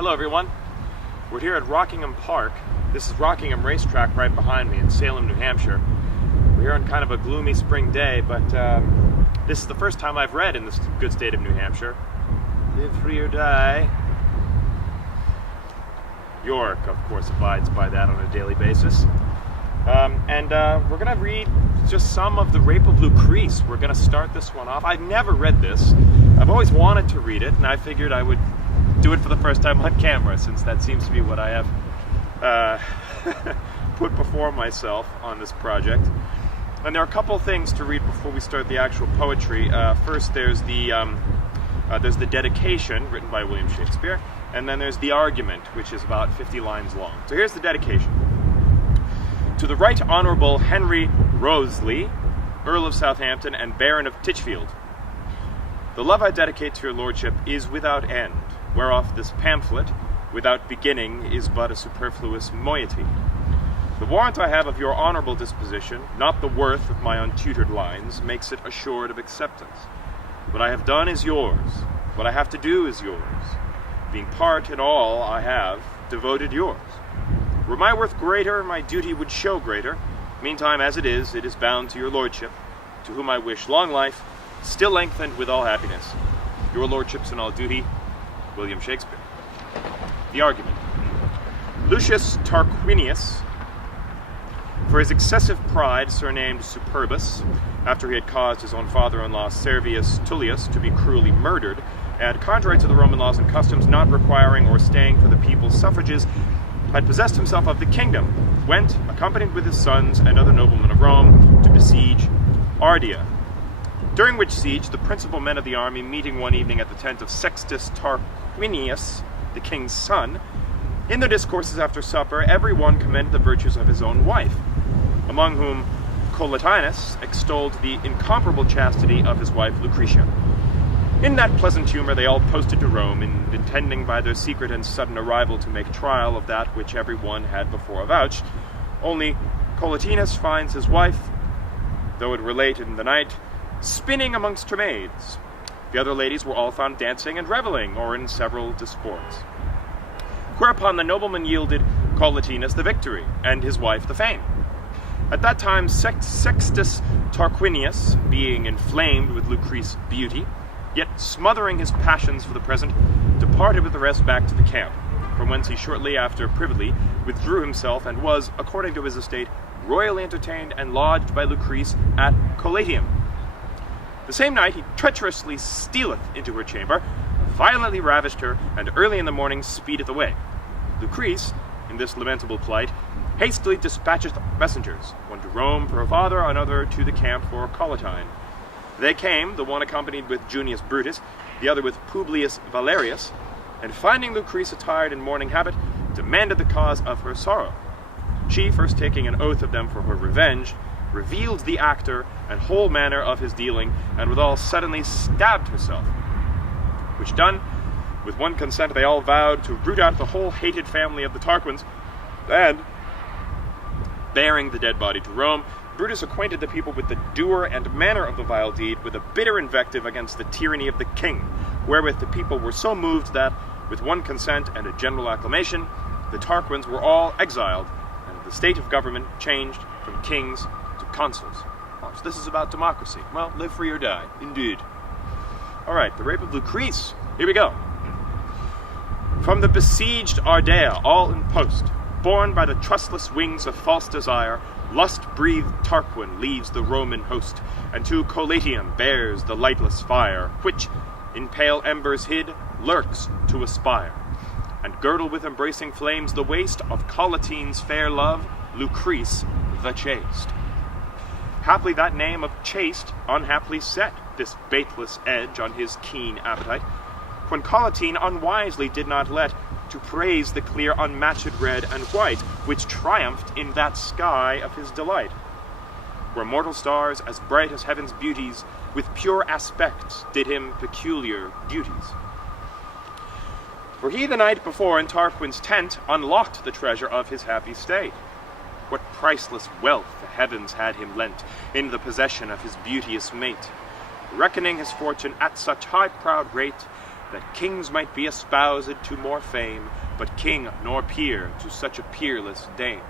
Hello everyone. We're here at Rockingham Park. This is Rockingham Racetrack right behind me in Salem, New Hampshire. We're here on kind of a gloomy spring day, but this is the first time I've read in this good state of New Hampshire. Live free or die. York, of course, abides by that on a daily basis. We're going to read just some of The Rape of Lucrece. We're going to start this one off. I've never read this. I've always wanted to read it, and I figured I would do it for the first time on camera, since that seems to be what I have put before myself on this project. And there are a couple things to read before we start the actual poetry. First, there's the dedication, written by William Shakespeare, and then there's the argument, which is about 50 lines long. So here's the dedication. To the Right Honourable Henry Wriothesley, Earl of Southampton and Baron of Titchfield. The love I dedicate to your lordship is without end, whereof this pamphlet, without beginning, is but a superfluous moiety. The warrant I have of your honourable disposition, not the worth of my untutored lines, makes it assured of acceptance. What I have done is yours. What I have to do is yours. Being part in all I have, devoted yours. Were my worth greater, my duty would show greater. Meantime, as it is bound to your lordship, to whom I wish long life, still lengthened with all happiness. Your lordship's in all duty, William Shakespeare. The argument. Lucius Tarquinius, for his excessive pride, surnamed Superbus, after he had caused his own father-in-law Servius Tullius to be cruelly murdered, and, contrary to the Roman laws and customs, not requiring or staying for the people's suffrages, had possessed himself of the kingdom, went, accompanied with his sons and other noblemen of Rome, to besiege Ardea. During which siege, the principal men of the army, meeting one evening at the tent of Sextus Tarquinius, the king's son, in their discourses after supper, every one commended the virtues of his own wife, among whom Collatinus extolled the incomparable chastity of his wife Lucrece. In that pleasant humour they all posted to Rome, intending by their secret and sudden arrival to make trial of that which every one had before avouched. Only Collatinus finds his wife, though it related in the night, spinning amongst her maids. The other ladies were all found dancing and revelling, or in several disports. Whereupon the nobleman yielded Collatinus the victory, and his wife the fame. At that time Sextus Tarquinius, being inflamed with Lucrece's beauty, yet smothering his passions for the present, departed with the rest back to the camp, from whence he shortly after privily withdrew himself, and was, according to his estate, royally entertained and lodged by Lucrece at Collatium. The same night he treacherously stealeth into her chamber, violently ravished her, and early in the morning speedeth away. Lucrece, in this lamentable plight, hastily dispatcheth messengers, one to Rome for her father, another to the camp for Collatine. They came, the one accompanied with Junius Brutus, the other with Publius Valerius, and finding Lucrece attired in mourning habit, demanded the cause of her sorrow. She, first taking an oath of them for her revenge, revealed the actor and whole manner of his dealing, and withal suddenly stabbed herself. Which done, with one consent they all vowed to root out the whole hated family of the Tarquins, and, bearing the dead body to Rome, Brutus acquainted the people with the doer and manner of the vile deed, with a bitter invective against the tyranny of the king, wherewith the people were so moved that, with one consent and a general acclamation, the Tarquins were all exiled, and the state of government changed from kings to consuls. Oh, so this is about democracy. Well, live free or die, indeed. All right, The Rape of Lucrece. Here we go. From the besieged Ardea, all in post, borne by the trustless wings of false desire, lust-breathed Tarquin leaves the Roman host, and to Collatium bears the lightless fire, which, in pale embers hid, lurks to aspire, and girdle with embracing flames the waist of Collatine's fair love, Lucrece the chaste. Haply that name of chaste unhappily set this baitless edge on his keen appetite, when Collatine unwisely did not let to praise the clear unmatched red and white, which triumphed in that sky of his delight, where mortal stars, as bright as heaven's beauties, with pure aspects did him peculiar duties. For he the night before in Tarquin's tent unlocked the treasure of his happy state. What priceless wealth the heavens had him lent in the possession of his beauteous mate, reckoning his fortune at such high proud rate, that kings might be espoused to more fame, but king nor peer to such a peerless dame.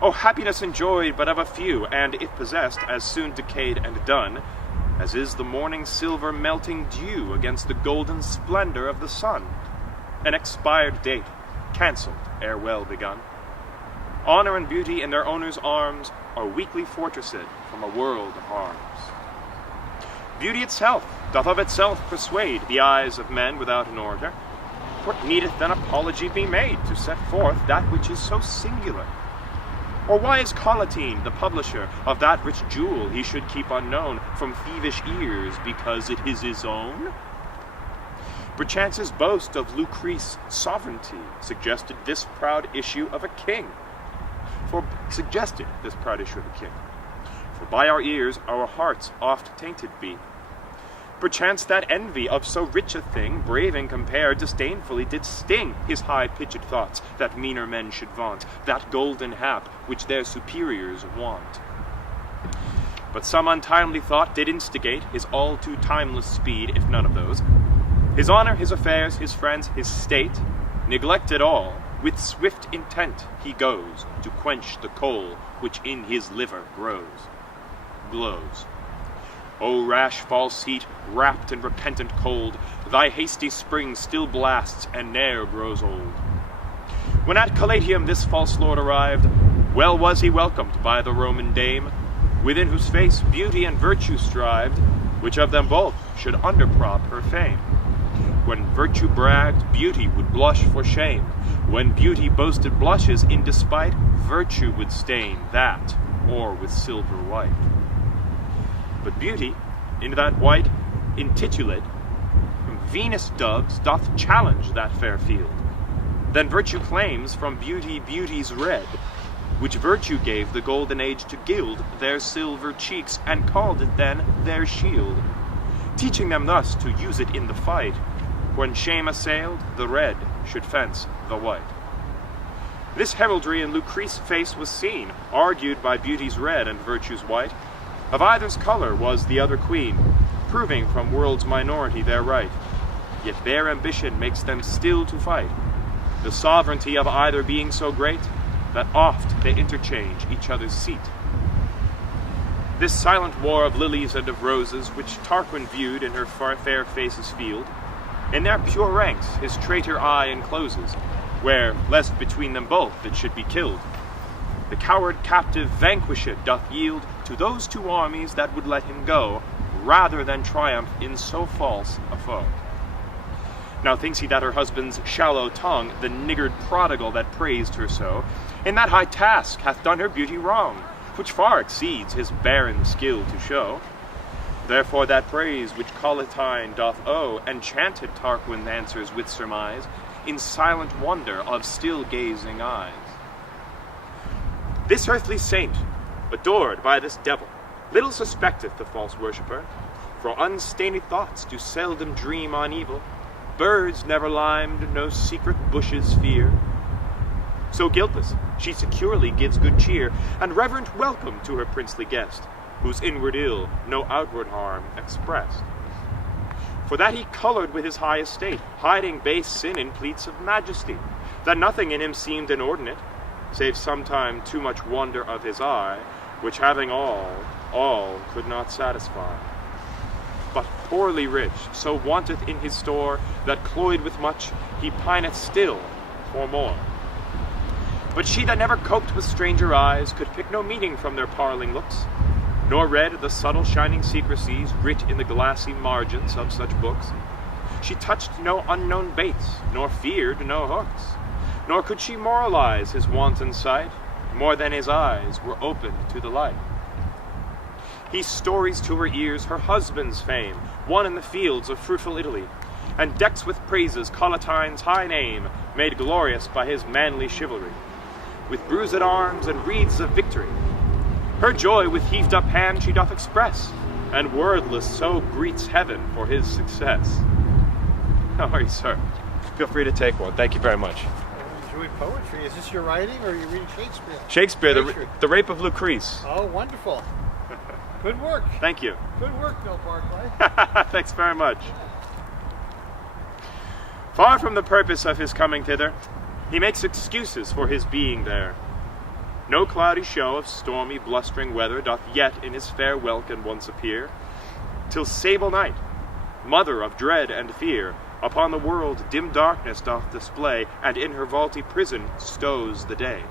O happiness enjoyed but of a few, and if possessed, as soon decayed and done, as is the morning silver melting dew against the golden splendor of the sun, an expired date, cancelled ere well begun. Honor and beauty in their owner's arms are weakly fortressed from a world of harms. Beauty itself doth of itself persuade the eyes of men without an order. What needeth then apology be made to set forth that which is so singular? Or why is Collatine, the publisher of that rich jewel, he should keep unknown from thievish ears because it is his own? Perchance his boast of Lucrece sovereignty suggested this proud issue of a king. For by our ears our hearts oft tainted be. Perchance that envy of so rich a thing, braving compared, disdainfully did sting his high-pitched thoughts, that meaner men should vaunt, that golden hap which their superiors want. But some untimely thought did instigate his all too timeless speed, if none of those. His honor, his affairs, his friends, his state, neglected all, with swift intent he goes to quench the coal which in his liver glows. O rash false heat, wrapped in repentant cold, thy hasty spring still blasts and ne'er grows old. When at Collatium this false lord arrived, well was he welcomed by the Roman dame, within whose face beauty and virtue strived, which of them both should underprop her fame. When virtue bragged, beauty would blush for shame. When beauty boasted blushes in despite, virtue would stain that, or with silver white. But beauty, in that white intitulate, from Venus doves doth challenge that fair field. Then virtue claims from beauty beauty's red, which virtue gave the golden age to gild their silver cheeks, and called it then their shield, teaching them thus to use it in the fight. When shame assailed, the red should fence the white. This heraldry in Lucrece's face was seen, argued by beauty's red and virtue's white. Of either's color was the other queen, proving from world's minority their right. Yet their ambition makes them still to fight, the sovereignty of either being so great that oft they interchange each other's seat. This silent war of lilies and of roses, which Tarquin viewed in her fair face's field, in their pure ranks his traitor eye encloses, where, lest between them both it should be killed, the coward captive vanquished doth yield to those two armies that would let him go, rather than triumph in so false a foe. Now thinks he that her husband's shallow tongue, the niggard prodigal that praised her so, in that high task hath done her beauty wrong, which far exceeds his barren skill to show. Therefore that praise which Collatine doth owe, enchanted Tarquin answers with surmise, in silent wonder of still gazing eyes. This earthly saint, adored by this devil, little suspecteth the false worshipper, for unstained thoughts do seldom dream on evil, birds never limed, no secret bushes fear. So guiltless, she securely gives good cheer, and reverent welcome to her princely guest, whose inward ill no outward harm expressed. For that he colored with his high estate, hiding base sin in pleats of majesty, that nothing in him seemed inordinate, save sometime too much wonder of his eye, which having all could not satisfy. But poorly rich, so wanteth in his store, that cloyed with much, he pineth still for more. But she that never coped with stranger eyes, could pick no meaning from their parling looks, nor read the subtle shining secrecies writ in the glassy margins of such books. She touched no unknown baits, nor feared no hooks, nor could she moralize his wanton sight, more than his eyes were opened to the light. He stories to her ears her husband's fame, won in the fields of fruitful Italy, and decks with praises Collatine's high name, made glorious by his manly chivalry. With bruised arms and wreaths of victory, her joy with heaved up hand she doth express, and wordless so greets heaven for his success. How are you, sir? Feel free to take one. Thank you very much. Enjoy poetry. Is this your writing, or are you reading Shakespeare? Shakespeare, the Rape of Lucrece. Oh, wonderful. Good work. Thank you. Good work, Bill Barclay. Thanks very much. Yeah. Far from the purpose of his coming thither, he makes excuses for his being there. No cloudy show of stormy, blustering weather doth yet in his fair welkin once appear, till sable night, mother of dread and fear, upon the world dim darkness doth display, and in her vaulty prison stows the day.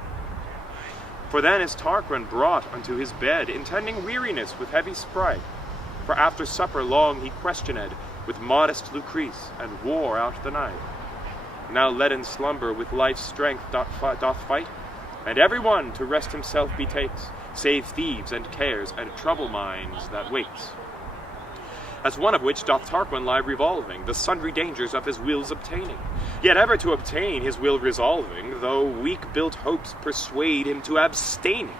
For then is Tarquin brought unto his bed, intending weariness with heavy sprite. For after supper long he questioned with modest Lucrece, and wore out the night. Now leaden slumber with life's strength doth fight, and every one to rest himself betakes, save thieves and cares and trouble minds that waits. As one of which doth Tarquin lie revolving, the sundry dangers of his will's obtaining, yet ever to obtain his will resolving, though weak-built hopes persuade him to abstaining.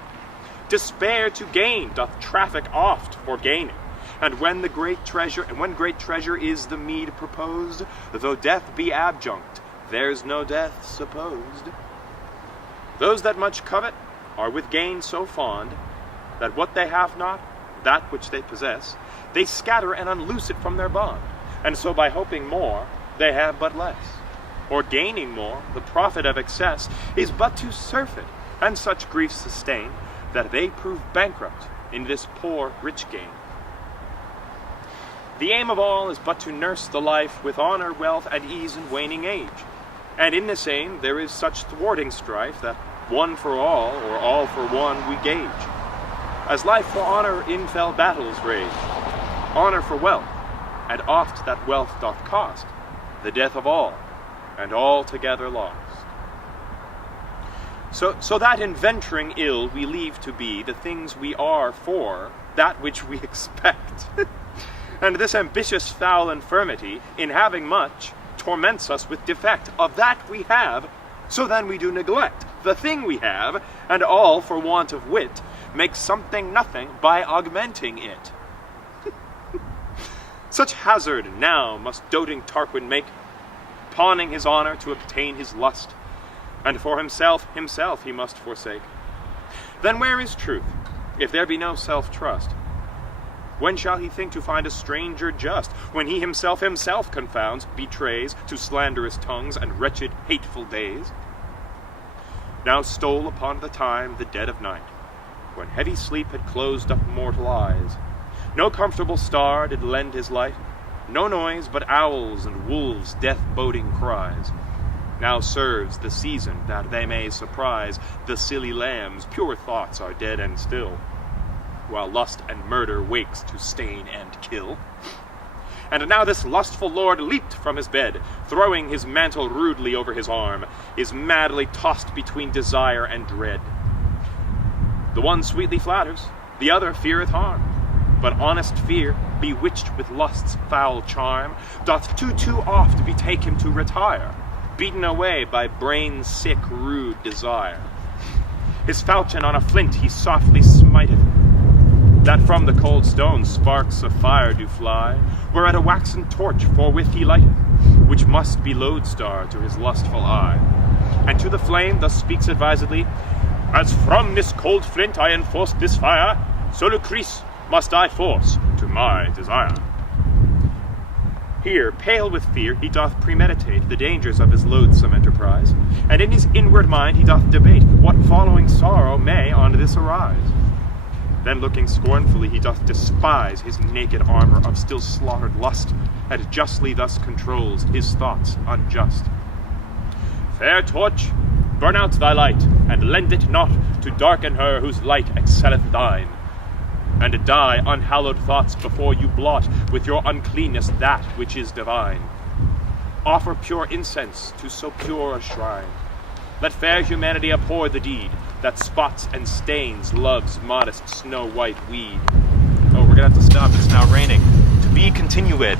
Despair to gain doth traffic oft for gaining, and when great treasure is the meed proposed, though death be adjunct, there's no death supposed. Those that much covet are with gain so fond, that what they have not, that which they possess, they scatter and unloose it from their bond, and so by hoping more, they have but less. Or gaining more, the profit of excess is but to surfeit, and such griefs sustain, that they prove bankrupt in this poor rich gain. The aim of all is but to nurse the life with honor, wealth, and ease in waning age. And in this aim there is such thwarting strife, that one for all, or all for one, we gauge. As life for honor in fell battles rage, honor for wealth, and oft that wealth doth cost, the death of all, and altogether lost. So that in venturing ill we leave to be the things we are for, that which we expect. And this ambitious foul infirmity, in having much, torments us with defect of that we have, so then we do neglect the thing we have, and all for want of wit, make something nothing by augmenting it. Such hazard now must doting Tarquin make, pawning his honor to obtain his lust, and for himself he must forsake. Then where is truth, if there be no self-trust? When shall he think to find a stranger just, when he himself confounds, betrays to slanderous tongues and wretched, hateful days? Now stole upon the time the dead of night, when heavy sleep had closed up mortal eyes. No comfortable star did lend his light, no noise but owls and wolves' death-boding cries. Now serves the season that they may surprise the silly lambs' pure thoughts are dead and still, while lust and murder wakes to stain and kill. And now this lustful lord leaped from his bed, throwing his mantle rudely over his arm, is madly tossed between desire and dread. The one sweetly flatters, the other feareth harm, but honest fear, bewitched with lust's foul charm, doth too oft betake him to retire, beaten away by brain's sick rude desire. His falchion on a flint he softly smiteth, that from the cold stone sparks of fire do fly, whereat a waxen torch forthwith he lighteth, which must be lodestar to his lustful eye. And to the flame thus speaks advisedly, As from this cold flint I enforced this fire, so Lucrece must I force to my desire. Here, pale with fear, he doth premeditate the dangers of his loathsome enterprise, and in his inward mind he doth debate what following sorrow may on this arise. Then looking scornfully he doth despise his naked armor of still slaughtered lust, and justly thus controls his thoughts unjust. Fair torch, burn out thy light, and lend it not to darken her whose light excelleth thine. And die unhallowed thoughts before you blot with your uncleanness that which is divine. Offer pure incense to so pure a shrine. Let fair humanity abhor the deed that spots and stains love's modest snow-white weed. Oh, we're gonna have to stop. It's now raining. To be continued.